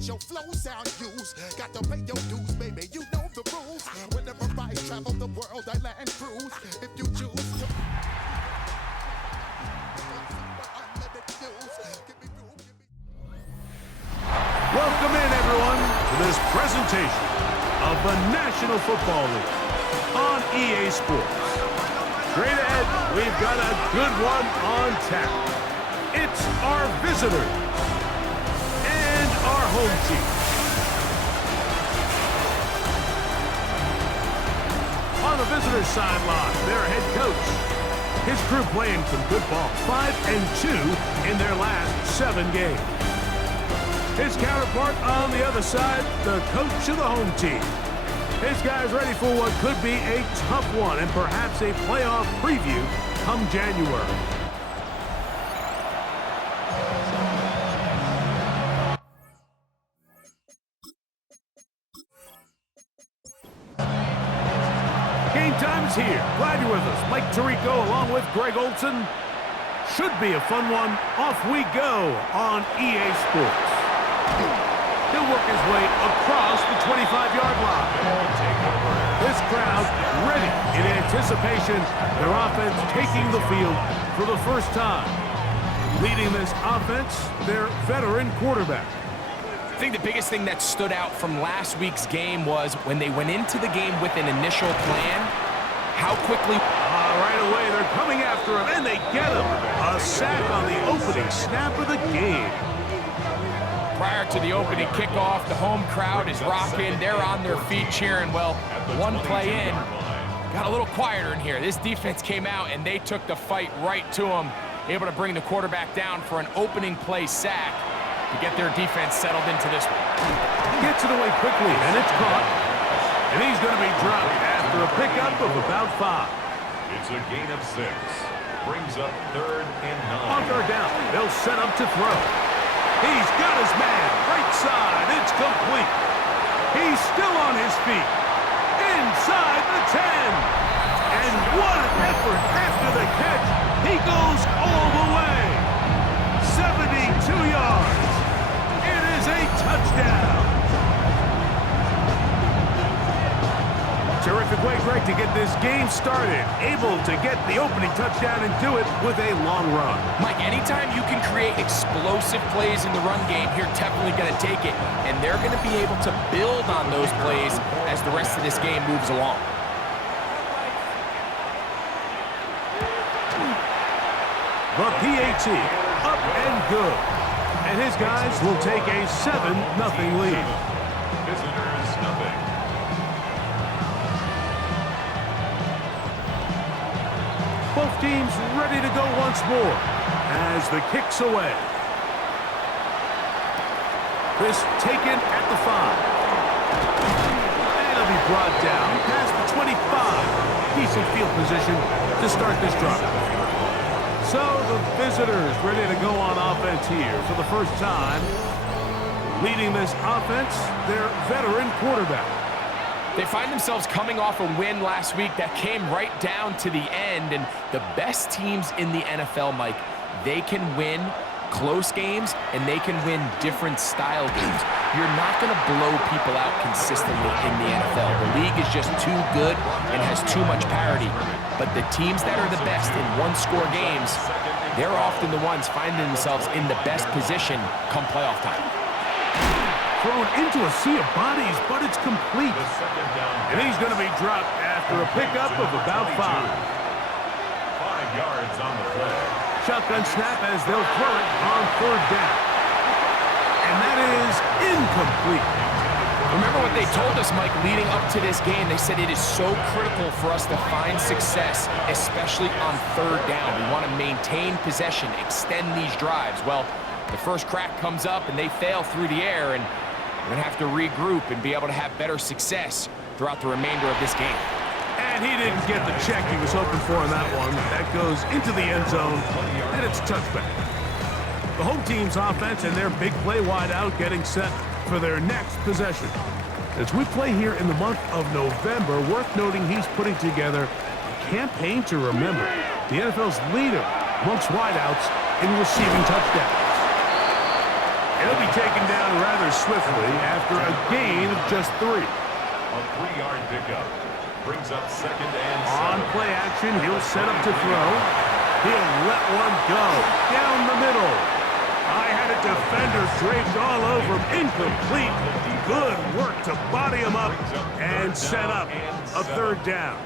let your flow sound used. Got to pay your dues, baby, you know the rules. Whenever I travel the world, I land cruise. If you choose to Welcome in, everyone, to this presentation of the National Football League on EA Sports. Straight ahead, we've got a good one on tap. It's our visitors and our home team. On the visitors' sideline, their head coach. His crew playing some good ball, 5-2 in their last 7 games. His counterpart on the other side, the coach of the home team. His guys ready for what could be a tough one and perhaps a playoff preview come January. Game time is here. Glad you're with us. Mike Tirico along with Greg Olson. Should be a fun one. Off we go on EA Sports. He'll work his way across the 25-yard line. This crowd ready in anticipation. Their offense taking the field for the first time. Leading this offense, their veteran quarterback. I think the biggest thing that stood out from last week's game was when they went into the game with an initial plan, how quickly... right away, they're coming after him, and they get him. A sack on the opening snap of the game. Prior to the opening kickoff, the home crowd is rocking. They're on their feet cheering. Well, one play in, got a little quieter in here. This defense came out, and they took the fight right to him, able to bring the quarterback down for an opening play sack to get their defense settled into this one. Gets it away quickly, and it's caught. And he's going to be dropped after a pickup of about 5. It's a gain of 6. Brings up 3rd and 9. On third down, they'll set up to throw. He's got his man. Right side. It's complete. He's still on his feet. Inside the 10. And what an effort after the catch. He goes all the way. 72 yards. It is a touchdown. Terrific way, Greg, to get this game started. Able to get the opening touchdown and do it with a long run. Mike, anytime you can create explosive plays in the run game, you're definitely going to take it. And they're going to be able to build on those plays as the rest of this game moves along. The PAT, up and good. And his guys will take a 7-0 lead. Visitors, nothing. Both teams ready to go once more as the kick's away. This taken at the 5. And it'll be brought down past the 25. Decent field position to start this drive. So the visitors ready to go on offense here for the first time. Leading this offense, their veteran quarterback. They find themselves coming off a win last week that came right down to the end, and the best teams in the NFL, Mike, they can win close games, and they can win different style games. You're not going to blow people out consistently in the NFL. The league is just too good and has too much parity. But the teams that are the best in one-score games, they're often the ones finding themselves in the best position come playoff time. Thrown into a sea of bodies, but it's complete. And he's going to be dropped after a pickup of about 5. 5 yards on the play. Shotgun snap as they'll throw it on third down. And that is incomplete. Remember what they told us, Mike, leading up to this game. They said it is so critical for us to find success, especially on third down. We want to maintain possession, extend these drives. Well, the first crack comes up and they fail through the air, and we're going to have to regroup and be able to have better success throughout the remainder of this game. And he didn't get the check he was hoping for on that one. That goes into the end zone, and it's touchback. The home team's offense and their big play wideout getting set for their next possession. As we play here in the month of November, worth noting he's putting together a campaign to remember. The NFL's leader amongst wideouts in receiving touchdowns. It'll be taken down rather swiftly after a gain of just 3. A 3-yard pickup. Brings up 2nd and 7. On play action, he'll set up to throw. He'll let one go down the middle. I had a defender draped all over him. Incomplete. Good work to body him up and set up a 3rd down.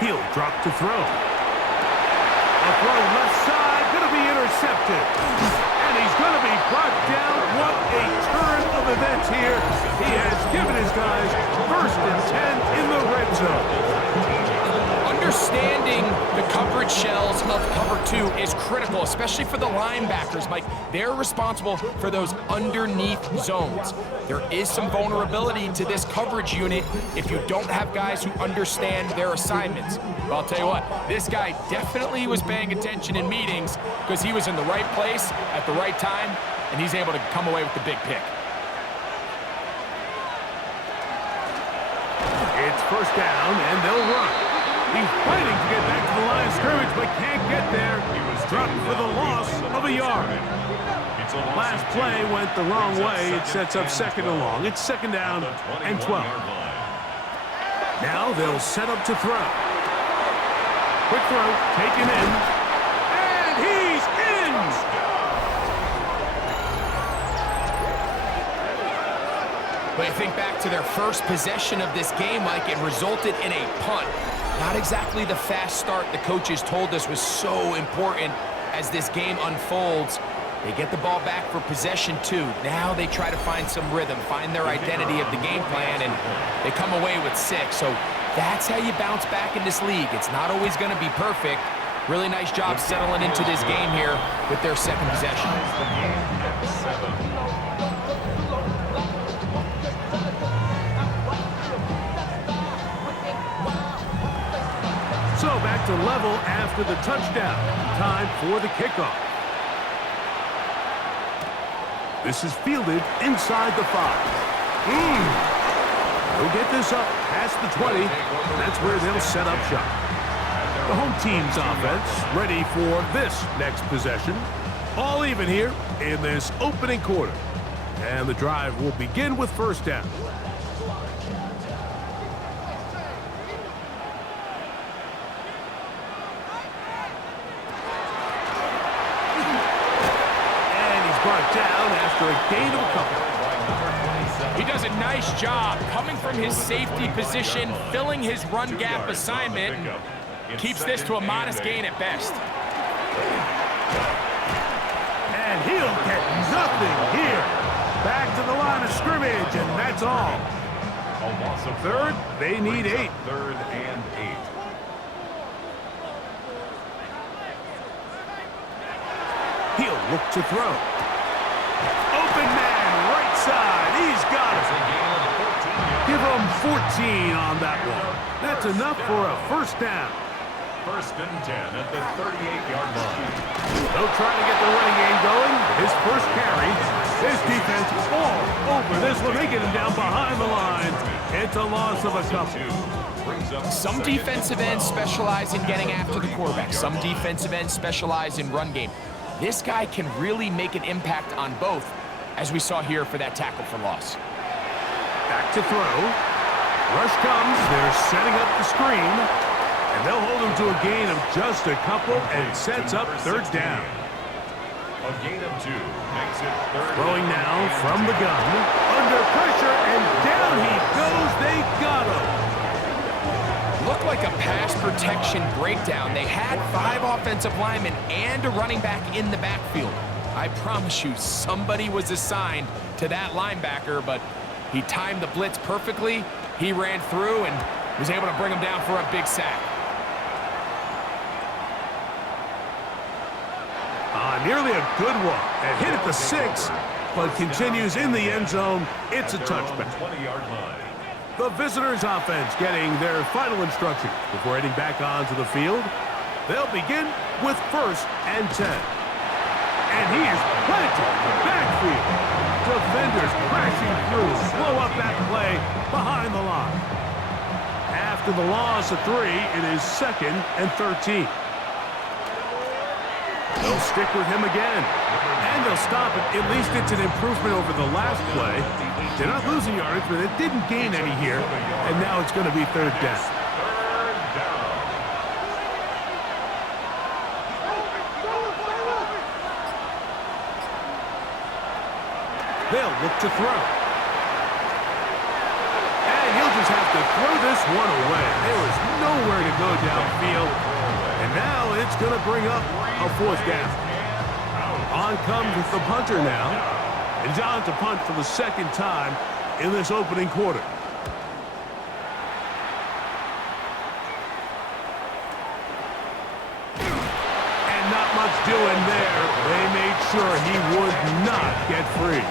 He'll drop to throw. A throw left side, going to be intercepted. And he's going to be brought down. What a turn of events here. He has given his guys 1st and 10 in the red zone. Understanding the coverage shells of cover 2 is critical, especially for the linebackers, Mike. They're responsible for those underneath zones. There is some vulnerability to this coverage unit if you don't have guys who understand their assignments. But I'll tell you what, this guy definitely was paying attention in meetings because he was in the right place at the right time, and he's able to come away with the big pick. It's 1st down, and they'll run. He's fighting to get back to the line of scrimmage, but can't get there. He was dropped for the loss of a yard. Last play went the wrong way. It sets up 2nd and long. It's 2nd down and 12. Now they'll set up to throw. Quick throw, taken in, and he's in! But you think back to their first possession of this game, Mike, it resulted in a punt. Not exactly the fast start the coaches told us was so important as this game unfolds. They get the ball back for possession 2. Now they try to find some rhythm, find their identity of the game plan, and they come away with 6. So that's how you bounce back in this league. It's not always going to be perfect. Really nice job settling into this game here with their 2nd possession. So back to level after the touchdown. Time for the kickoff. This is fielded inside the 5. They'll get this up past the 20. That's where they'll set up shop. The home team's offense ready for this next possession. All even here in this opening quarter. And the drive will begin with 1st down. Down after a gain of a couple. He does a nice job coming from his safety position, filling his run gap assignment, and keeps this to a modest gain at best. And he'll get nothing here. Back to the line of scrimmage, and that's all. A loss of 3rd, they need 8. 3rd and 8. He'll look to throw. Open man, right side. He's got it. Give him 14 on that one. That's enough for a 1st down. 1st and 10 at the 38-yard line. They'll try to get the running game going. His first carry. His defense all over this one. They get him down behind the line. It's a loss of a couple. Some defensive ends specialize in getting after the quarterback. Some defensive ends specialize in run game. This guy can really make an impact on both, as we saw here for that tackle for loss. Back to throw. Rush comes. They're setting up the screen. And they'll hold him to a gain of just a couple and sets up 3rd down. A gain of 2 makes it 3rd. Throwing now from the gun. Under pressure, and down he goes. They got him. Looked like a pass protection breakdown. They had 5 offensive linemen and a running back in the backfield. I promise you, somebody was assigned to that linebacker, but he timed the blitz perfectly. He ran through and was able to bring him down for a big sack. Nearly a good one. A hit at the 6, but continues in the end zone. It's a touchback. 20-yard line. The visitors' offense getting their final instructions before heading back onto the field. They'll begin with 1st and 10. And he is planted in the backfield. Defenders crashing through, blow up that play behind the line. After the loss of 3, it is 2nd and 13. They'll stick with him again. And they'll stop it. At least it's an improvement over the last play. They're not losing yardage, but they didn't gain any here. And now it's going to be third down. They'll look to throw. And he'll just have to throw this one away. There was nowhere to go downfield. And now it's going to bring up a fourth down. On comes the punter now. And he's on to punt for the second time in this opening quarter. And not much doing there. They made sure he would not get free.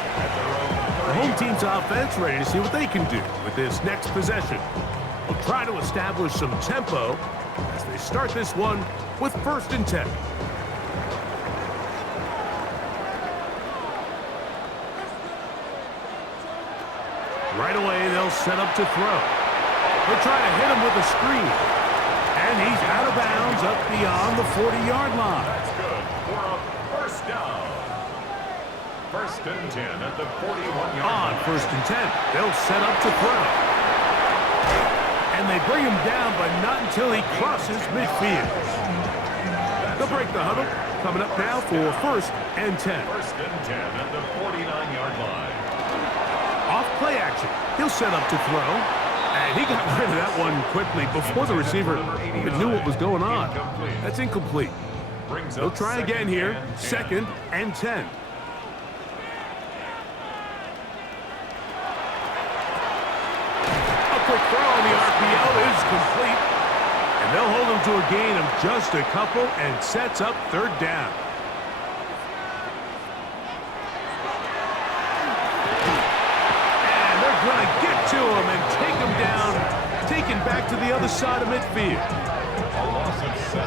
The home team's offense ready to see what they can do with this next possession. They'll try to establish some tempo as they start this one with 1st and 10. Right away, they'll set up to throw. They'll try to hit him with a screen. And he's out of bounds up beyond the 40-yard line. That's good for a first down. 1st and 10 at the 41-yard line. On 1st and 10, they'll set up to throw. And they bring him down, but not until he crosses midfield. They'll break the huddle. Coming up now for 1st and 10. 1st and 10 at the 49-yard line. Off play action. He'll set up to throw. And he got rid of that one quickly before the receiver even knew what was going on. That's incomplete. They'll try again here. 2nd and 10. A quick throw on the RPO is complete. And they'll hold him to a gain of just a couple and sets up 3rd down. Going to get to him and take him down, taken back to the other side of midfield.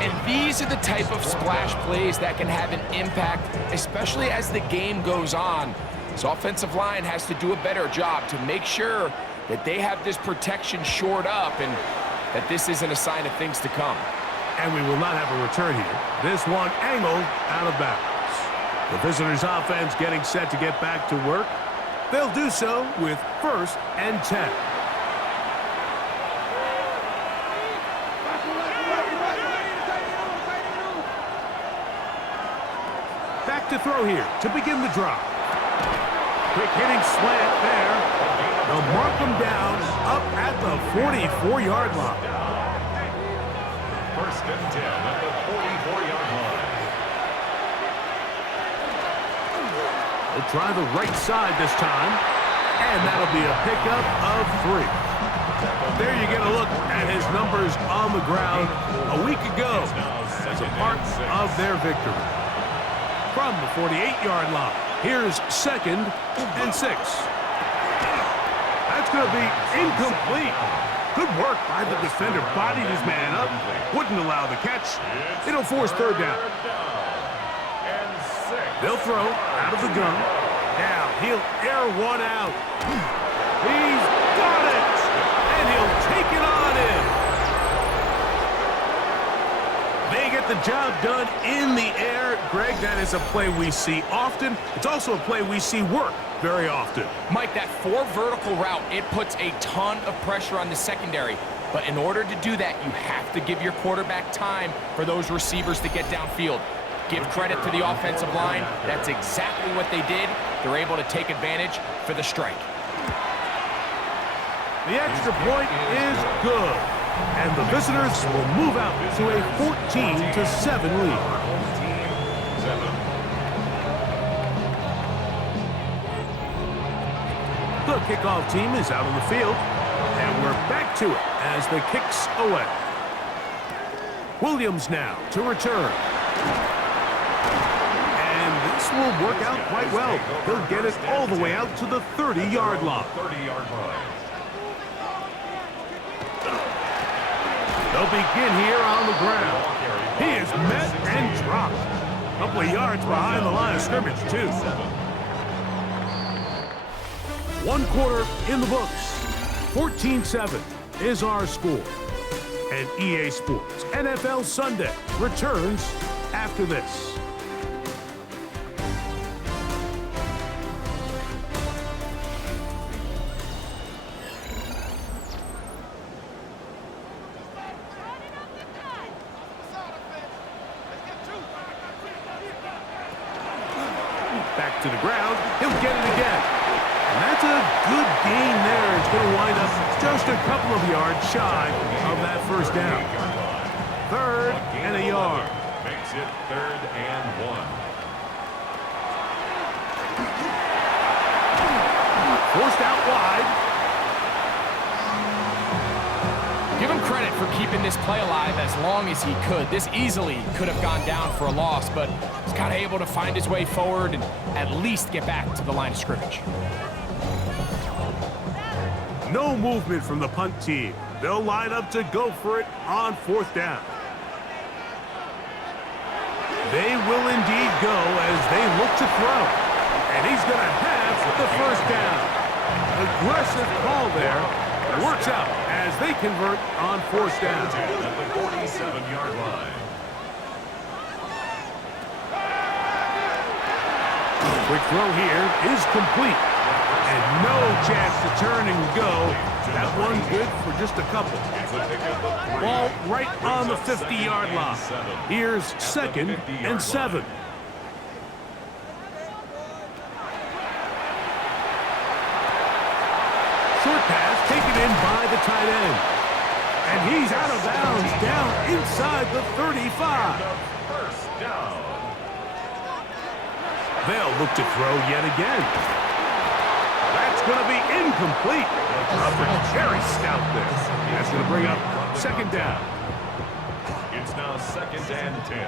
And these are the type of splash plays that can have an impact, especially as the game goes on. This offensive line has to do a better job to make sure that they have this protection shored up and that this isn't a sign of things to come. And we will not have a return here. This one angled out of bounds. The visitors' offense getting set to get back to work. They'll do so with 1st and 10. Back to throw here to begin the drive. Quick hitting slant there. They'll mark them down up at the 44-yard line. 1st and 10 at the 44-yard line. They'll try the right side this time, and that'll be a pickup of 3. There you get a look at his numbers on the ground a week ago as a part of their victory. From the 48-yard line, here's 2nd and 6. That's going to be incomplete. Good work by the defender. Bodied his man up, wouldn't allow the catch. It'll force 3rd down. They'll throw out of the gun. Now he'll air one out. He's got it! And he'll take it on in. They get the job done in the air. Greg, that is a play we see often. It's also a play we see work very often. Mike, that 4 vertical route, it puts a ton of pressure on the secondary. But in order to do that, you have to give your quarterback time for those receivers to get downfield. Give credit to the offensive line. That's exactly what they did. They're able to take advantage for the strike. The extra point is good. And the visitors will move out to a 14-7 lead. The kickoff team is out on the field. And we're back to it as the kick's away. Williams now to return. This will work out quite well. He'll get it all the way out to the 30-yard line. 30-yard line. They'll begin here on the ground. He is met and dropped. A couple of yards behind the line of scrimmage, too. 1 quarter in the books. 14-7 is our score. And EA Sports NFL Sunday returns after this. Back to the ground. He'll get it again. And that's a good gain there. It's going to wind up just a couple of yards shy of that first down. 3rd and a yard. Makes it 3rd and 1. Forced out wide. Give him credit for keeping this play alive as long as he could. This easily could have gone down for a loss, but he's kind of able to find his way forward and at least get back to the line of scrimmage. No movement from the punt team. They'll line up to go for it on 4th down. They will indeed go as they look to throw. And he's going to have the first down. Aggressive call there. Works out as they convert on 4th down. At the 47-yard line. Quick throw here is complete. And no chance to turn and go. That one good for just a couple. Ball right on the 50-yard line. Here's 2nd and 7. Short pass taken in by the tight end. And he's out of bounds down inside the 35. First down. They'll look to throw yet again. That's going to be incomplete. Very stout there. That's going to bring up 2nd down. It's now 2nd and 10.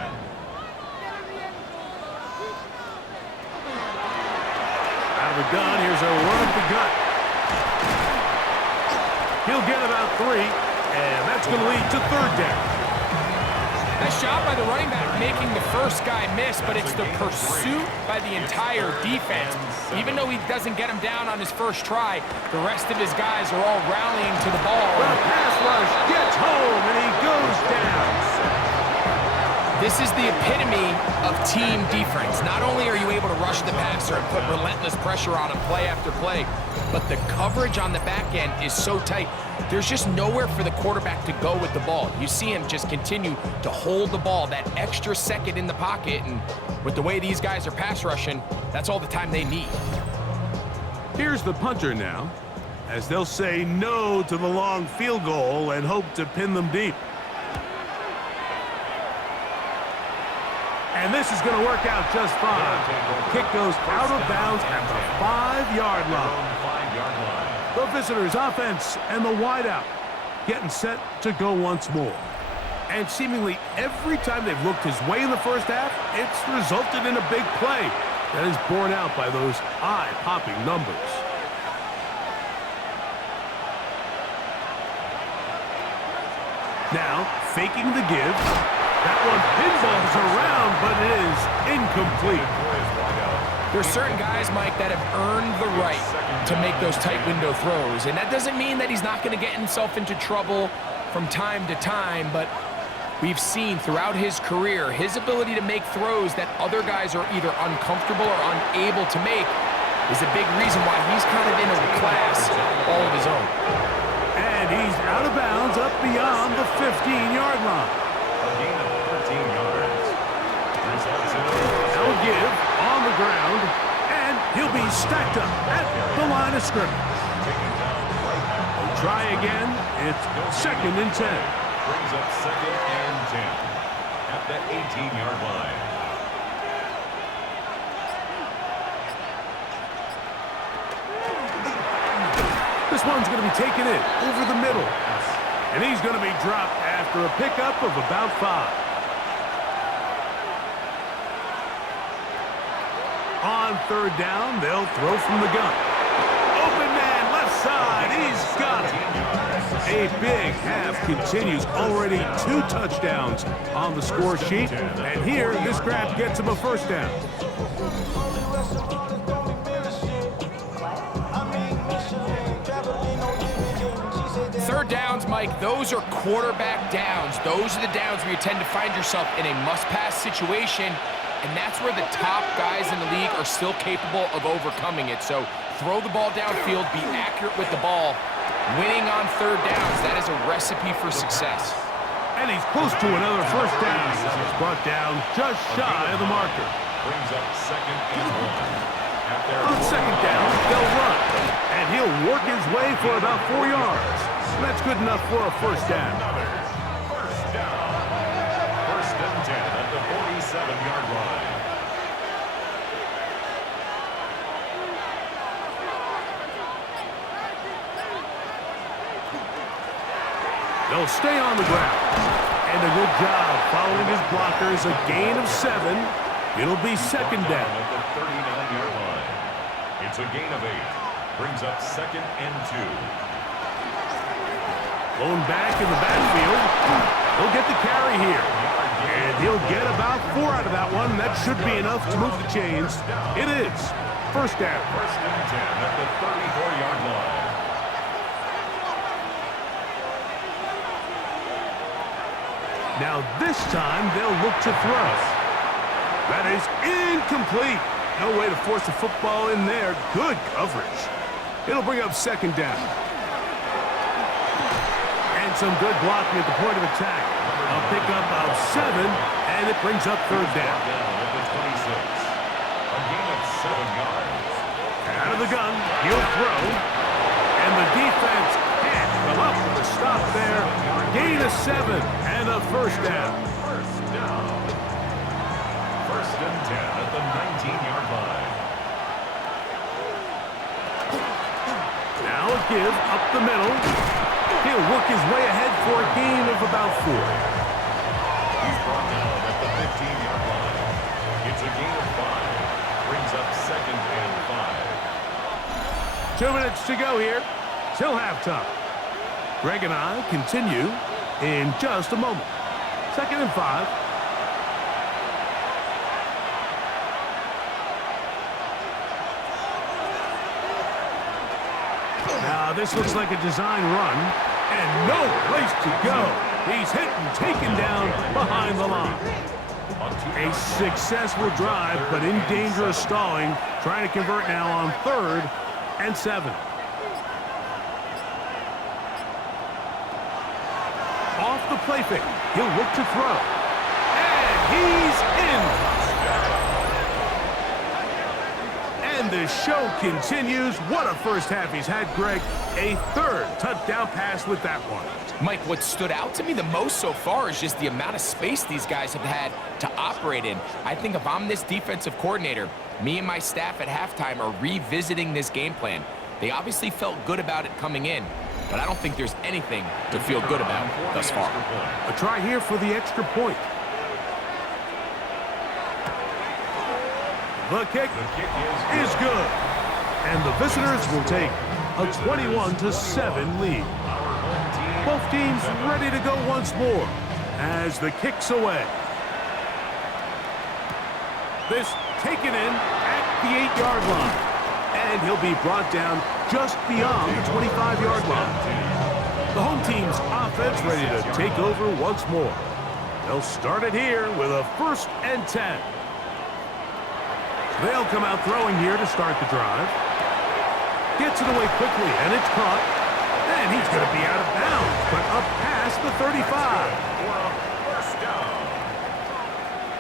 Out of the gun, here's a run up the gut. He'll get about 3, and that's going to lead to 3rd down. Nice job by the running back making the first guy miss, but it's the pursuit by the entire defense. Even though he doesn't get him down on his first try, the rest of his guys are all rallying to the ball. The pass rush gets home, and he goes down. This is the epitome of team defense. Not only are you able to rush the passer and put relentless pressure on him play after play, but the coverage on the back end is so tight. There's just nowhere for the quarterback to go with the ball. You see him just continue to hold the ball that extra second in the pocket, and with the way these guys are pass rushing, that's all the time they need. Here's the punter now, as they'll say no to the long field goal and hope to pin them deep. And this is going to work out just fine. Kick goes out of bounds at the 5-yard line. The visitors' offense and the wideout getting set to go once more. And seemingly every time they've looked his way in the first half, it's resulted in a big play that is borne out by those eye-popping numbers. Now, faking the give. That one pinballs around, but it is incomplete. There's certain guys, Mike, that have earned the right to make those tight window throws. And that doesn't mean that he's not going to get himself into trouble from time to time, but we've seen throughout his career his ability to make throws that other guys are either uncomfortable or unable to make is a big reason why he's kind of in a class all of his own. And he's out of bounds up beyond the 15-yard line. A gain of 13 yards. They'll give on the ground, and he'll be stacked up at the line of scrimmage. They'll try again. It's 2nd and 10. Brings up 2nd and 10 at the 18-yard line. This one's going to be taken in over the middle. And he's going to be dropped after a pickup of about 5. On 3rd down, they'll throw from the gun. Open man, left side, he's got it. A big half continues. Already 2 touchdowns on the score sheet. And here, this grab gets him a first down. Third downs, Mike, those are quarterback downs. Those are the downs where you tend to find yourself in a must-pass situation, and that's where the top guys in the league are still capable of overcoming it. So throw the ball downfield, be accurate with the ball. Winning on third downs, that is a recipe for success. And he's close to another first down. He's brought down just shy of the marker. brings up 2nd and 1. At their On second down, they'll run. And he'll work his way for about 4 yards. That's good enough for a first down. Another first down. 1st and 10 at the 47-yard line. They'll stay on the ground. And a good job following his blockers. A gain of 7. It'll be second down. At the 39-yard line. It's a gain of 8. Brings up 2nd and 2. Going back in the backfield. He'll get the carry here. And he'll get about 4 out of that one. That should be enough to move the chains. It is. First down. 1st and 10 at the 34-yard line. Now this time they'll look to throw. That is incomplete. No way to force the football in there. Good coverage. It'll bring up second down. And some good blocking at the point of attack. A pickup of 7, and it brings up third down. At the 26. A gain of 7 yards. Out of the gun, he'll throw. And the defense can't come up with a stop there. Gain of 7 and a first down. First down. 1st and 10 at the 19-yard line. Now a give up the middle. He'll work his way ahead for a gain of about 4. He's brought down at the 15-yard line. It's a gain of 5. Brings up 2nd and 5. 2 minutes to go here till halftime. Greg and I continue in just a moment. 2nd and 5. Now this looks like a design run, and no place to go. He's hit and taken down behind the line. A successful drive, but in danger of stalling. Trying to convert now on 3rd and 7. Off the play fake. He'll look to throw. And he's in. And the show continues. What a first half he's had, Greg. A 3rd touchdown pass with that one. Mike, what stood out to me the most so far is just the amount of space these guys have had to operate in. I think if I'm this defensive coordinator, me and my staff at halftime are revisiting this game plan. They obviously felt good about it coming in, but I don't think there's anything to feel good about thus far. A try here for the extra point. The kick is good. And the visitors will take a 21-7 lead. Both teams ready to go once more as the kick's away. This taken in at the 8-yard line. And he'll be brought down just beyond the 25-yard line. The home team's offense ready to take over once more. They'll start it here with a 1st and 10. They'll come out throwing here to start the drive. Gets it away quickly, and it's caught. And he's going to be out of bounds, but up past the 35. First down.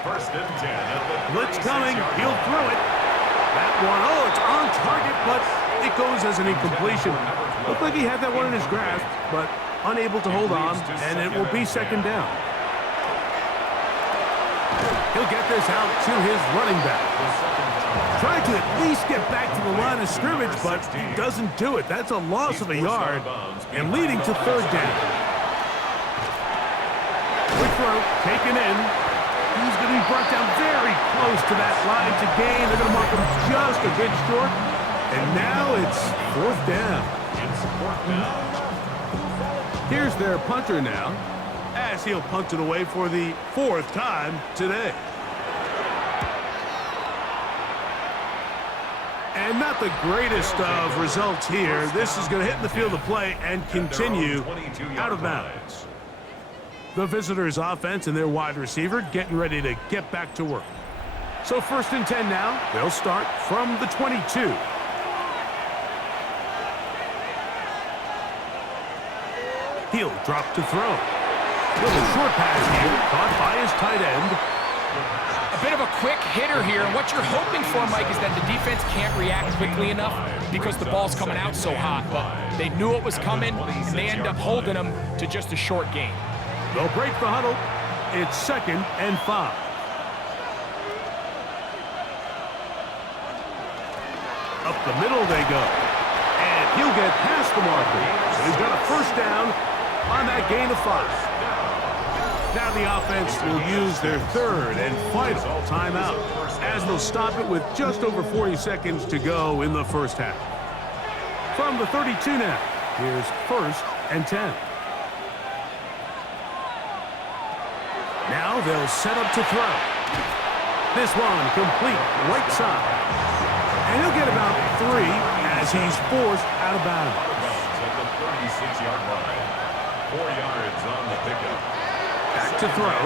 1st and 10 at the Blitz coming. He'll throw it. That one, oh, it's on target, but it goes as an incompletion. Looked like he had that one in his grasp, but unable to hold on, and it will be second down. He'll get this out to his running back. Trying to at least get back to the line of scrimmage, but he doesn't do it. That's a loss of a yard, and leading to 3rd down. Quick throw, taken in. He's going to be brought down very close to that line to gain. They're going to mark him just a bit short. And now it's 4th down. Here's their punter now, as he'll punt it away for the 4th time today. And not the greatest of results here. This is going to hit in the field of play and continue out of bounds. The visitors' offense and their wide receiver getting ready to get back to work. So 1st and 10 now. They'll start from the 22. He'll drop to throw. With a short pass here, caught by his tight end. A bit of a quick hitter here. And what you're hoping for, Mike, is that the defense can't react quickly enough because the ball's coming out so hot. But they knew it was coming, and they end up holding them to just a short gain. They'll break the huddle. It's 2nd and 5. Up the middle they go. And he'll get past the marker. So he's got a first down on that gain of 5. Now the offense will use their 3rd and final timeout, as they'll stop it with just over 40 seconds to go in the first half. From the 32 now, here's 1st and 10. Now they'll set up to throw. This one complete right side. And he'll get about 3 as he's forced out of bounds. At the 36-yard line. 4 yards on the pickup. Back to throw.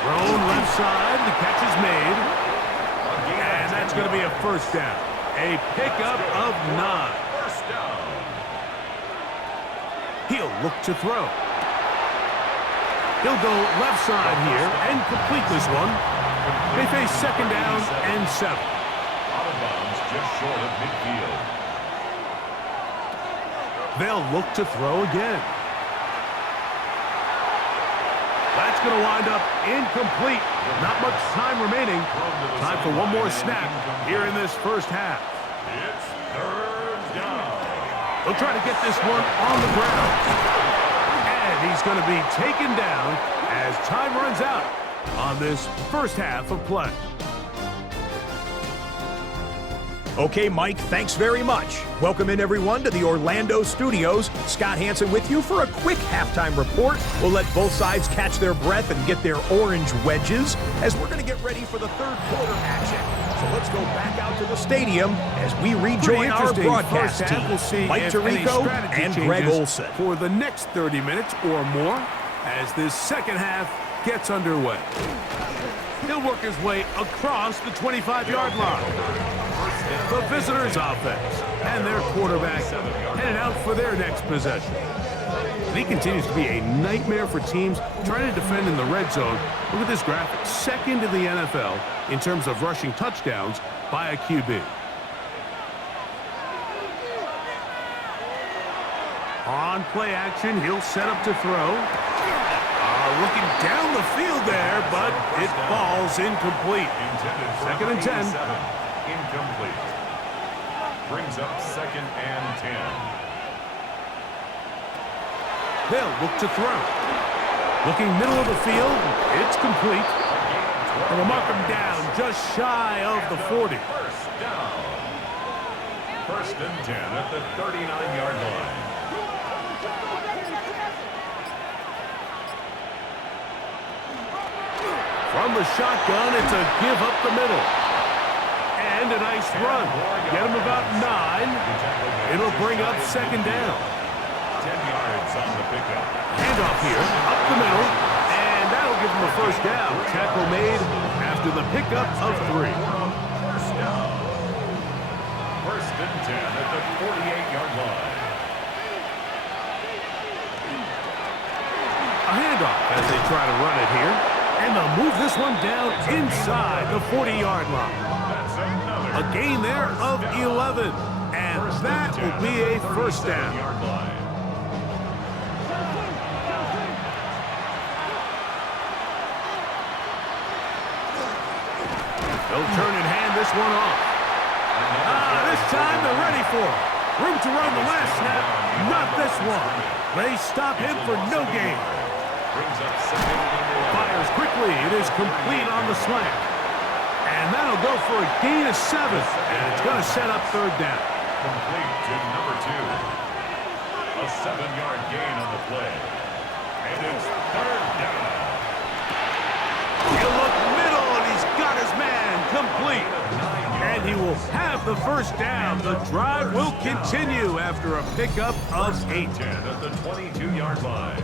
Thrown left side. The catch is made. And that's going to be a first down. A pickup of 9. First down. He'll look to throw. He'll go left side here and complete this one. They face 2nd down and 7. Out of bounds just short of midfield. They'll look to throw again. That's going to wind up incomplete. Not much time remaining. Time for one more snap here in this first half. It's 3rd down. They'll try to get this one on the ground. And he's going to be taken down as time runs out on this first half of play. Okay, Mike, thanks very much. Welcome in, everyone, to the Orlando studios. Scott Hansen with you for a quick halftime report. We'll let both sides catch their breath and get their orange wedges as we're going to get ready for the 3rd quarter action. So let's go back out to the stadium as we rejoin our broadcast team. We'll see Mike if Tirico any and strategy Greg changes Olson. for the next 30 minutes or more as this second half gets underway. He'll work his way across the 25-yard line. The visitors' offense and their quarterback headed out for their next possession. And he continues to be a nightmare for teams trying to defend in the red zone. Look at this graphic. 2nd in the NFL in terms of rushing touchdowns by a QB. On play action, he'll set up to throw. Looking down the field there, but it falls incomplete. 2nd and 10. Incomplete. Brings up 2nd and 10. They'll look to throw. Looking middle of the field, it's complete. And we'll mark him down just shy of the 40. First down. 1st and 10 at the 39-yard line. From the shotgun, it's a give up the middle. And a nice run. Get him about 9. It'll bring up 2nd down. 10 yards on the pickup. Handoff here, up the middle, and that'll give him a first down. Tackle made after the pickup of 3. First down. 1st and 10 at the 48-yard line. A handoff as they try to run it here. And they'll move this one down inside the 40-yard line. A gain there of 11. And that will be a first down. They'll turn and hand this one off. This time they're ready for it. Room to run the last snap. Not this one. They stop him for no gain. Fires quickly. It is complete on the slant. And that'll go for a gain of 7. And it's going to set up 3rd down. Complete to number 2. A 7-yard gain on the play. And it's 3rd down. He'll look middle, and he's got his man complete. And he will have the first down. The drive will continue after a pickup of 8. 10 at the 22-yard line.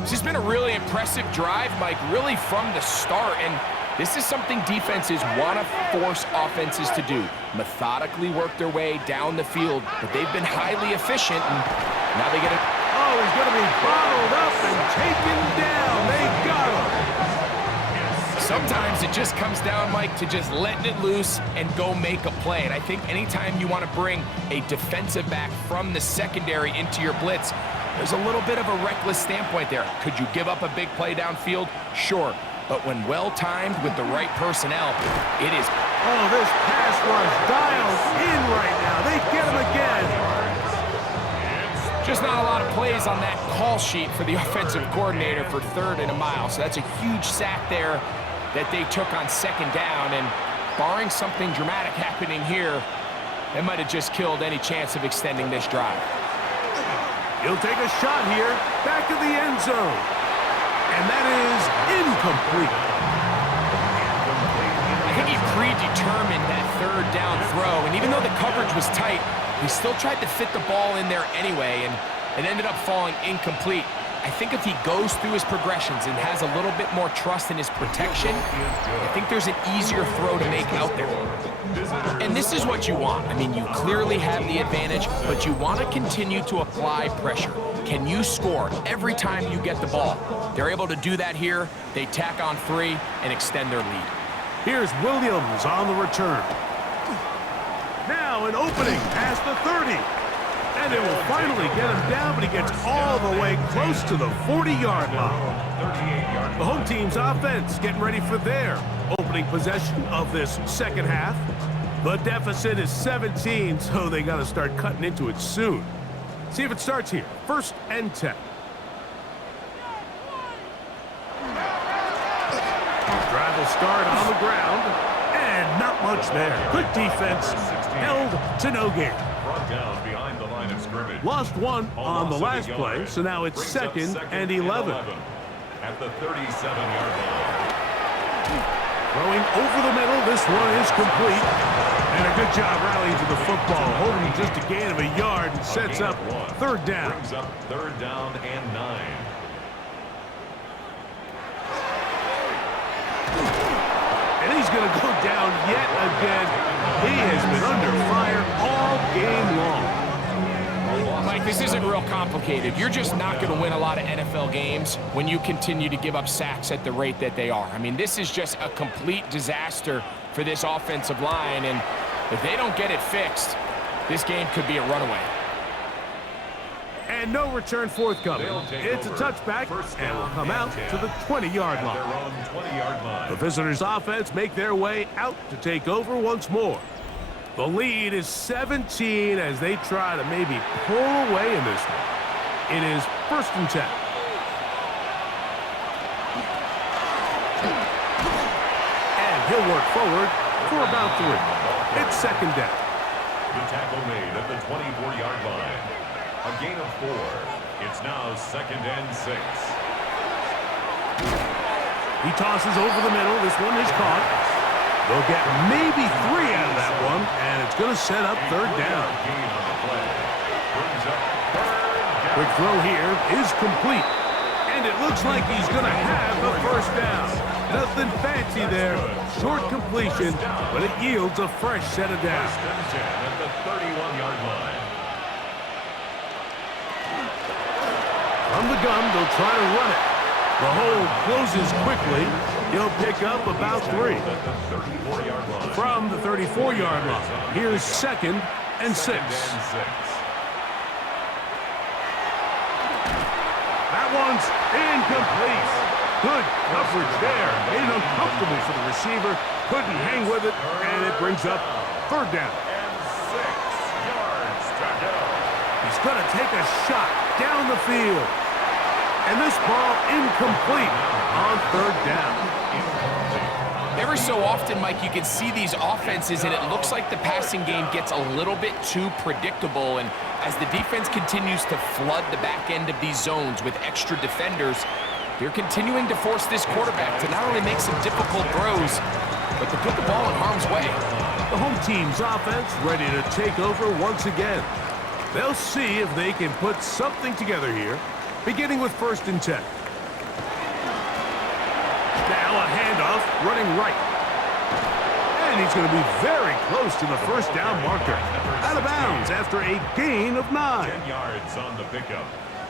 This has been a really impressive drive, Mike, really from the start. And This is something defenses want to force offenses to do. Methodically work their way down the field, but they've been highly efficient, and now they get it. Oh, he's going to be bottled up and taken down. They got him. Sometimes it just comes down, Mike, to just letting it loose and go make a play. And I think anytime you want to bring a defensive back from the secondary into your blitz, there's a little bit of a reckless standpoint there. Could you give up a big play downfield? Sure. But when well-timed with the right personnel, it is. Oh, this pass rush dialed in right now. They get him again. Just not a lot of plays on that call sheet for the offensive coordinator for 3rd and a mile. So that's a huge sack there that they took on 2nd down. And barring something dramatic happening here, it might have just killed any chance of extending this drive. He'll take a shot here, back of the end zone. And that is incomplete. I think he predetermined that 3rd down throw, and even though the coverage was tight, he still tried to fit the ball in there anyway, and it ended up falling incomplete. I think if he goes through his progressions and has a little bit more trust in his protection, I think there's an easier throw to make out there. And this is what you want. I mean, you clearly have the advantage, but you want to continue to apply pressure. Can you score every time you get the ball? They're able to do that here. They tack on 3 and extend their lead. Here's Williams on the return. Now an opening past the 30. And it will finally get him down, but he gets all the way close to the 40-yard line. The home team's offense getting ready for their opening possession of this second half. The deficit is 17, so they got to start cutting into it soon. See if it starts here. 1st and 10. Drive will start on the ground, and not much there. Good defense, held to no gain. Down behind the line of scrimmage. Lost 1 on the last play, so now it's 2nd and 11. At the 37-yard line. Throwing over the middle, this one is complete. And a good job rallying to the football, holding just a gain of a yard and sets up 3rd down. Brings up 3rd down and 9. And he's going to go down yet again. He has been under fire all game long. Mike, this isn't real complicated. You're just not going to win a lot of NFL games when you continue to give up sacks at the rate that they are. I mean, this is just a complete disaster for this offensive line, and if they don't get it fixed, this game could be a runaway. And no return forthcoming. It's a touchback, and will come out to the 20-yard line. The visitors' offense make their way out to take over once more. The lead is 17 as they try to maybe pull away in this one. It is 1st and 10. And he'll work forward for about 3. It's 2nd down. The tackle made at the 24-yard line. A gain of 4. It's now 2nd and 6. He tosses over the middle. This one is caught. They'll get maybe 3 out of that one, and it's going to set up 3rd down. Quick throw here is complete, and it looks like he's going to have the 1st down. Nothing fancy there. Short completion, but it yields a fresh set of downs. At the 31-yard line. From the gun, they'll try to run it. The hole closes quickly. He'll pick up about 3. From the 34-yard line. Here's 2nd and 6. That one's incomplete. Good coverage there. Made it uncomfortable for the receiver. Couldn't hang with it, and it brings up 3rd down. He's going to take a shot down the field. And this ball incomplete on 3rd down. Every so often, Mike, you can see these offenses, and it looks like the passing game gets a little bit too predictable. And as the defense continues to flood the back end of these zones with extra defenders, they're continuing to force this quarterback to not only make some difficult throws, but to put the ball in harm's way. The home team's offense ready to take over once again. They'll see if they can put something together here, beginning with 1st and 10. Now a handoff, running right. And he's going to be very close to the first down marker. Out of bounds after a gain of 9. 10 yards on the pickup.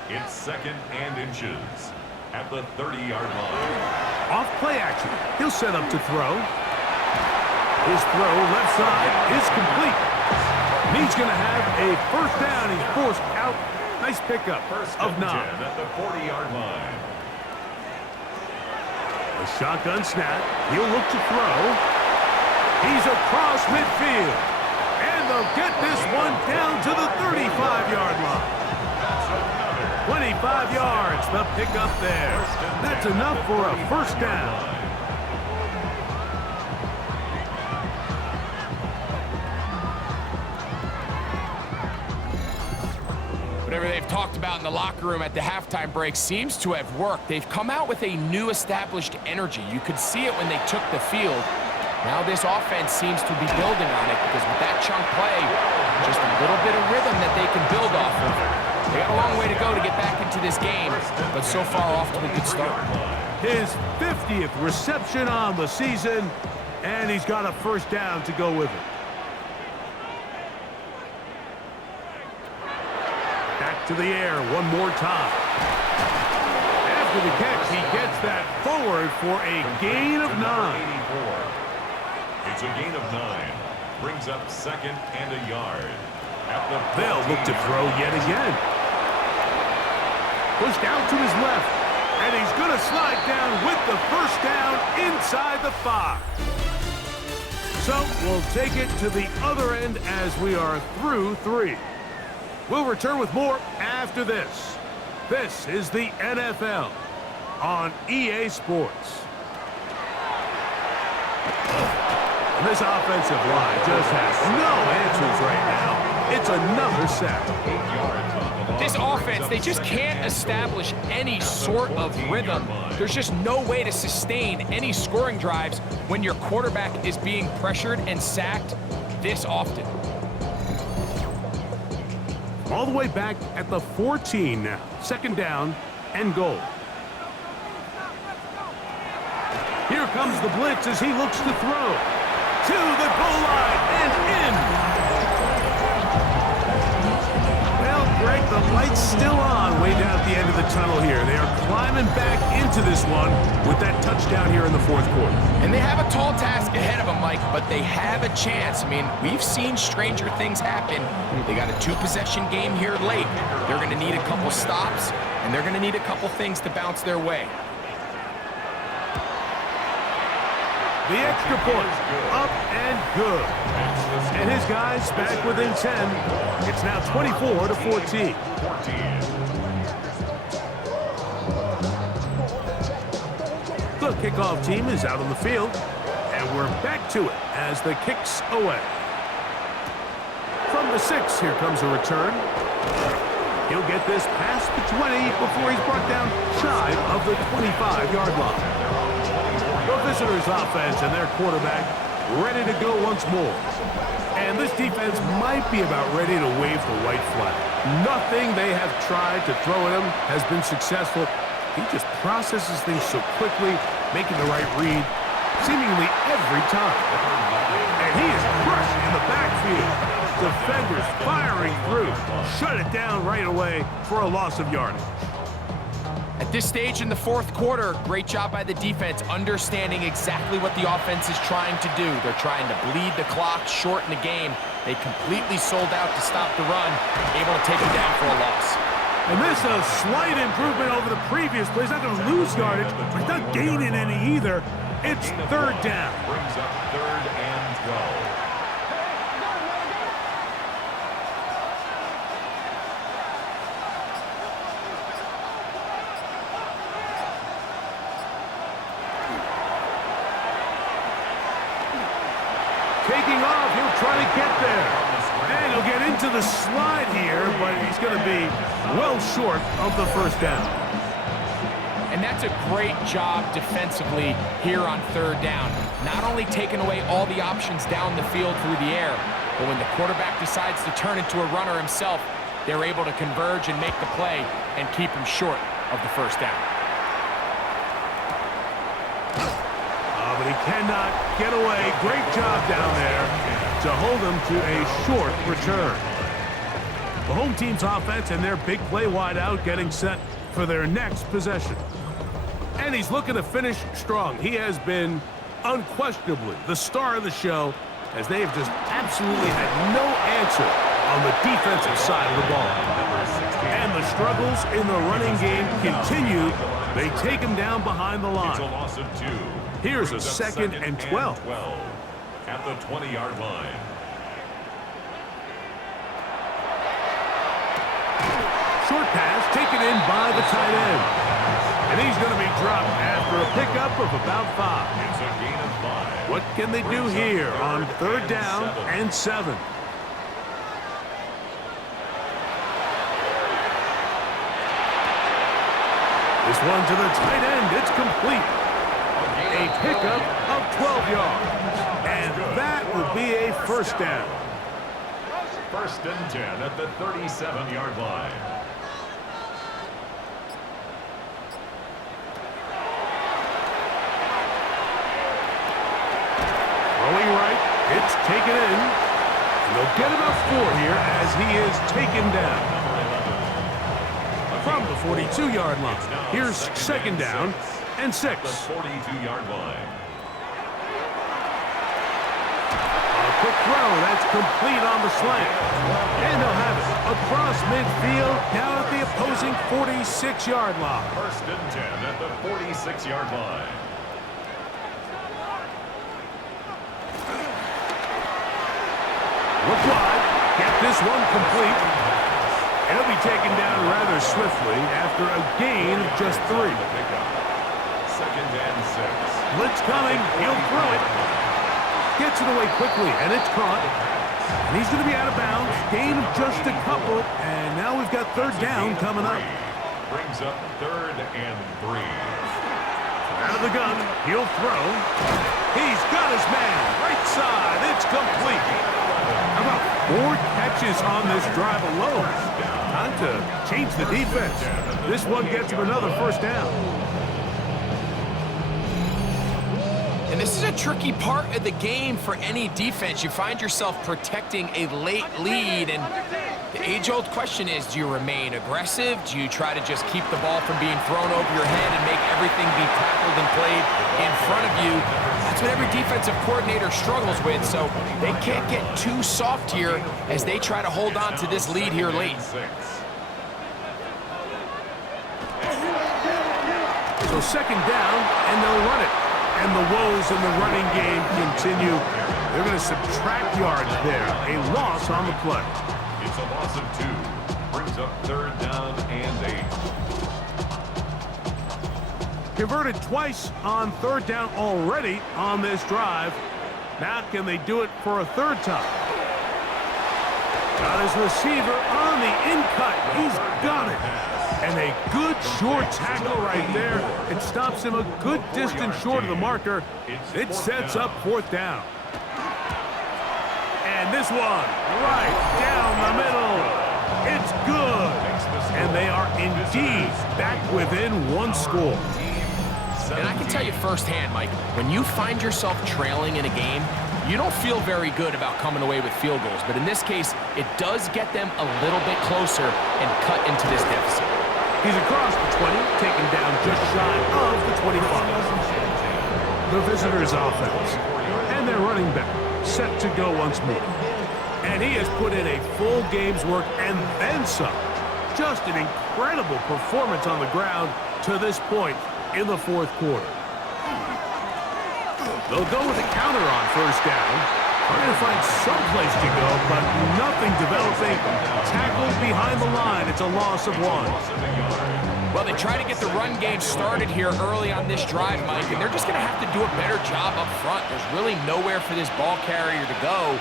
It's 2nd and inches at the 30-yard line. Off play action. He'll set up to throw. His throw left side is complete. He's going to have a first down. He's forced out. Nice pickup of 9. At the 40-yard line. A shotgun snap. He'll look to throw. He's across midfield. And they'll get this one down to the 35-yard line. 25 yards, the pickup there. That's enough for a first down. Whatever they've talked about in the locker room at the halftime break seems to have worked. They've come out with a new established energy. You could see it when they took the field. Now this offense seems to be building on it because with that chunk play, just a little bit of rhythm that they can build off of. They got a long way to go to get back into this game, but so far off to a good start. His 50th reception on the season, and he's got a first down to go with it. Back to the air one more time. After the catch, he gets that forward for a gain of 9. It's a gain of 9. Brings up 2nd and a yard. They'll look to throw yet again. Pushed out to his left, and he's going to slide down with the first down inside the 5. So we'll take it to the other end as we are through 3. We'll return with more after this. This is the NFL on EA Sports. And this offensive line just has no answers right now. It's another sack. This offense, they just can't establish any sort of rhythm. There's just no way to sustain any scoring drives when your quarterback is being pressured and sacked this often. All the way back at the 14 now. 2nd down and goal. Here comes the blitz as he looks to throw. To the goal line and in. Well, Greg, the light's still on way down at the end of the tunnel here. They are climbing back into this one with that touchdown here in the 4th quarter. And they have a tall task ahead of them, Mike, but they have a chance. I mean, we've seen stranger things happen. They got a 2-possession game here late. They're going to need a couple stops, and they're going to need a couple things to bounce their way. The extra point, up and good. And his guys back within 10. It's now 24-14. The kickoff team is out on the field, and we're back to it as the kick's away. From the 6, here comes a return. He'll get this past the 20 before he's brought down shy of the 25-yard line. The visitors' offense and their quarterback ready to go once more. And this defense might be about ready to wave the white flag. Nothing they have tried to throw at him has been successful. He just processes things so quickly, making the right read seemingly every time. And he is crushed in the backfield. Defenders firing through. Shut it down right away for a loss of yardage. At this stage in the 4th quarter, great job by the defense understanding exactly what the offense is trying to do. They're trying to bleed the clock, shorten the game. They completely sold out to stop the run, able to take it down for a loss. And this is a slight improvement over the previous play. He's not going to lose yardage, but he's not gaining any either. It's 3rd down. Brings up 3rd and goal. Taking off, he'll try to get there. And he'll get into the slide here, but he's going to be well short of the first down. And that's a great job defensively here on 3rd down. Not only taking away all the options down the field through the air, but when the quarterback decides to turn into a runner himself, they're able to converge and make the play and keep him short of the first down. cannot get away. Great job down there to hold them to a short return. The home team's offense and their big play wideout getting set for their next possession. And he's looking to finish strong. He has been unquestionably the star of the show, as they have just absolutely had no answer on the defensive side of the ball. And the struggles in the running game continue. They take him down behind the line. It's a loss of 2. Here's a second and 12. At the 20-yard line. Short pass taken in by the tight end. And he's going to be dropped after a pickup of about 5. It's a gain of 5. What can they do here on 3rd down and 7? This one to the tight end. It's complete. A pickup of 12 yards. And that will be a first down. 1st and 10 at the 37-yard line. Throwing right. It's taken in. And they'll get about 4 here as he is taken down. From the 42-yard line. Here's 2nd down and 6. The 42-yard line. A quick throw. That's complete on the slant. And they'll have it across midfield down at the opposing 46-yard line. 1st and 10 at the 46-yard line. Look wide. Get this one complete. And he'll be taken down rather swiftly after a gain of just 3. 2nd and 6. Blitz coming. He'll throw it. Gets it away quickly, and it's caught. And he's going to be out of bounds. Gain of just a couple. And now we've got 3rd down coming up. Brings up 3rd and 3. Out of the gun. He'll throw. He's got his man. Right side. It's complete. How about 4 catches on this drive alone? Time to change the defense. This one gets him another first down. And this is a tricky part of the game for any defense. You find yourself protecting a late lead, and the age-old question is, do you remain aggressive? Do you try to just keep the ball from being thrown over your head and make everything be tackled and played in front of you? That's what every defensive coordinator struggles with, so they can't get too soft here as they try to hold on to this lead here late. So 2nd down, and they'll run it. And the woes in the running game continue. They're going to subtract yards there. A loss on the play. It's a loss of 2. Brings up 3rd down and 8. Converted twice on 3rd down already on this drive. Now can they do it for a 3rd time? Got his receiver on the in-cut. He's got it. And a good short tackle right there. It stops him a good distance short of the marker. It sets up 4th down. And this one right down the middle. It's good. And they are indeed back within 1 score. And I can tell you firsthand, Mike, when you find yourself trailing in a game, you don't feel very good about coming away with field goals. But in this case, it does get them a little bit closer and cut into this deficit. He's across the 20, taken down just shy of the 25. The visitors' offense and their running back set to go once more. And he has put in a full game's work and then some. Just an incredible performance on the ground to this point in the 4th quarter. They'll go with a counter on 1st down. Trying to find some place to go, but nothing developing. Tackled behind the line. It's a loss of 1. Well, they try to get the run game started here early on this drive, Mike, and they're just going to have to do a better job up front. There's really nowhere for this ball carrier to go.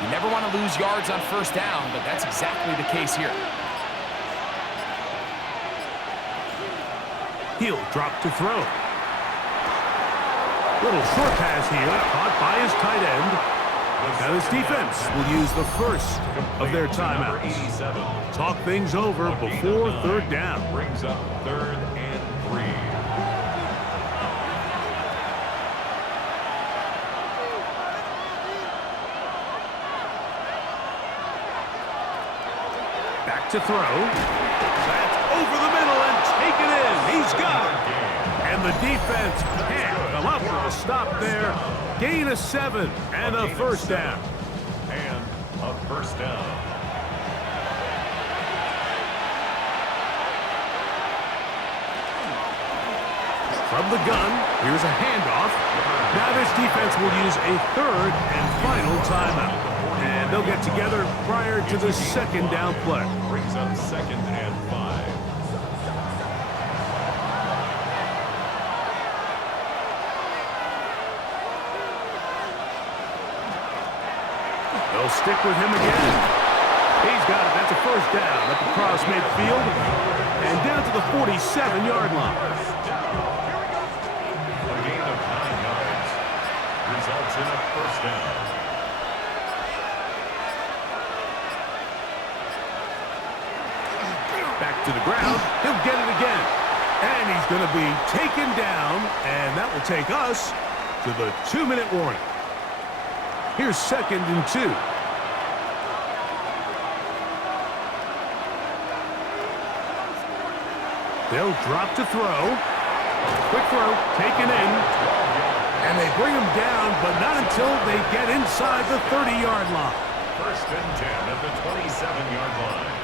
You never want to lose yards on 1st down, but that's exactly the case here. He'll drop to throw. Little short pass here, caught by his tight end. Now this defense will use the first of their timeouts. Talk things over before 3rd down. Brings up 3rd and 3. to throw. That's over the middle and taken in. He's got it. And the defense can't come up with a stop there. Gain of 7 and a first down. And a first down. From the gun, here's a handoff. Now this defense will use a third and final timeout. And they'll get together prior to the second down play. Brings up 2nd and 5. They'll stick with him again. He's got it. That's a first down up across midfield and down to the 47-yard line. A gain of 9 yards. Results in a first down. Back to the ground. He'll get it again. And he's going to be taken down, and that will take us to the 2-minute warning. Here's 2nd and 2. They'll drop to throw. Quick throw, taken in. And they bring him down, but not until they get inside the 30-yard line. 1st and 10 at the 27-yard line.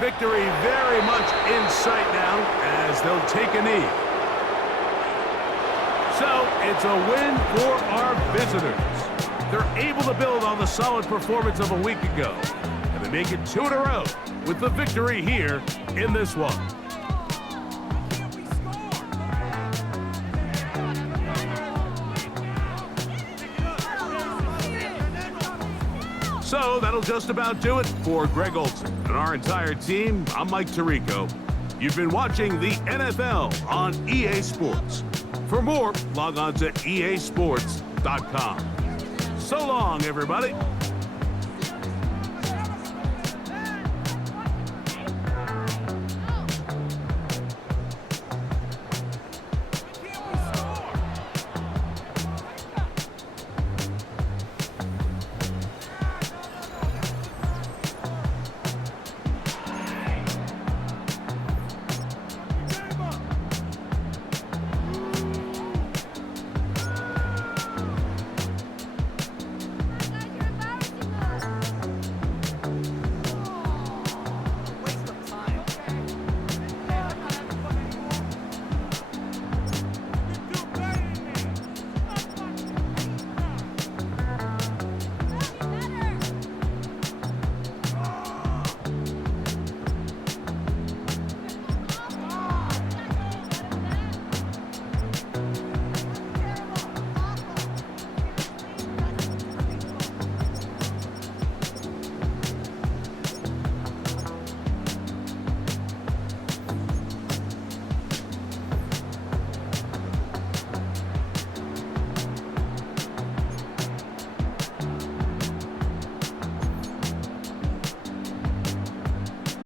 Victory very much in sight now as they'll take a knee. So it's a win for our visitors. They're able to build on the solid performance of a week ago. And they make it 2 in a row with the victory here in this one. So that'll just about do it for Greg Olson and our entire team. I'm Mike Tirico. You've been watching the NFL on EA Sports. For more, log on to easports.com. So long, everybody.